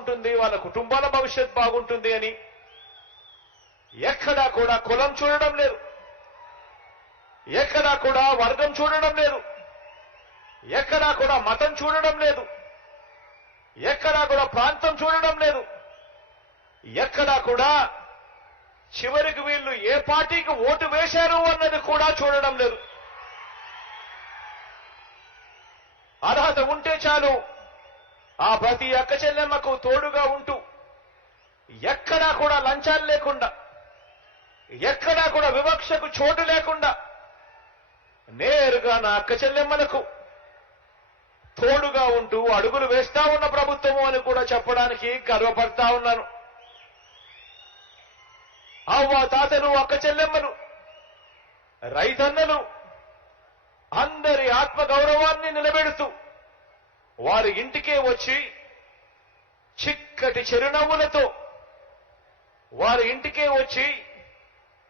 బాగుంటుంది వాళ్ళ కుటుంబాల భవిష్యత్ బాగుంటుంది అని. ఎక్కడా కూడా కులం చూడడం లేదు. ఎక్కడా కూడా వర్గం చూడడం లేదు. ఎక్కడా కూడా మతం చూడడం లేదు. ఎక్కడా కూడా ప్రాంతం చూడడం లేదు. ఎక్కడా కూడా చివరికి వీళ్ళు ఏ పార్టీకి ఓటు వేశారు అన్నది కూడా చూడడం లేదు. అర్హత ఉంటే చాలు. ఆ ప్రతి అక్క చెల్లెమ్మకు తోడుగా ఉంటూ ఎక్కడా కూడా లంచాలు లేకుండా ఎక్కడా కూడా వివక్షకు చోటు లేకుండా నేరుగా నా అక్క చెల్లెమ్మలకు తోడుగా ఉంటూ అడుగులు వేస్తా ఉన్న ప్రభుత్వము అని కూడా చెప్పడానికి గర్వపడతా ఉన్నాను. అవ్వ తాతలు అక్క చెల్లెమ్మలు రైతన్నలు అందరి ఆత్మగౌరవాన్ని నిలబెడుతూ వారి ఇంటికే వచ్చి చిక్కటి చిరునవ్వులతో వారి ఇంటికే వచ్చి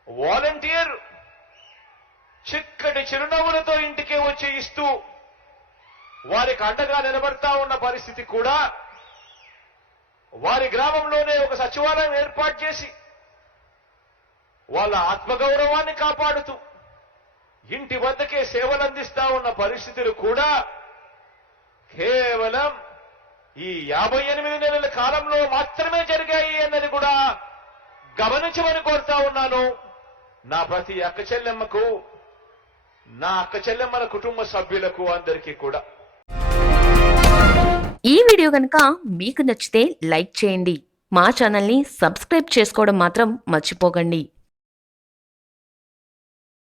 వాలంటీర్ చిక్కటి చిరునవ్వులతో ఇంటికే వచ్చి ఇస్తూ వారికి అండగా నిలబడతా ఉన్న పరిస్థితి కూడా వారి గ్రామంలోనే ఒక సచివాలయం ఏర్పాటు చేసి వాళ్ళ ఆత్మగౌరవాన్ని కాపాడుతూ ఇంటి వద్దకే సేవలు అందిస్తా ఉన్న పరిస్థితులు కూడా కేవలం ఈ యాభై ఎనిమిది నెలల కాలంలో మాత్రమే జరిగాయి అన్నది కూడా గమనించమని కోరుతా ఉన్నాను. నా ప్రతి అక్క చెల్లెమ్మకు నా అక్క చెల్లెమ్మల కుటుంబ సభ్యులకు అందరికీ కూడా. ఈ వీడియో కనుక మీకు నచ్చితే లైక్ చేయండి. మా ఛానల్ని సబ్స్క్రైబ్ చేసుకోవడం మాత్రం మర్చిపోకండి.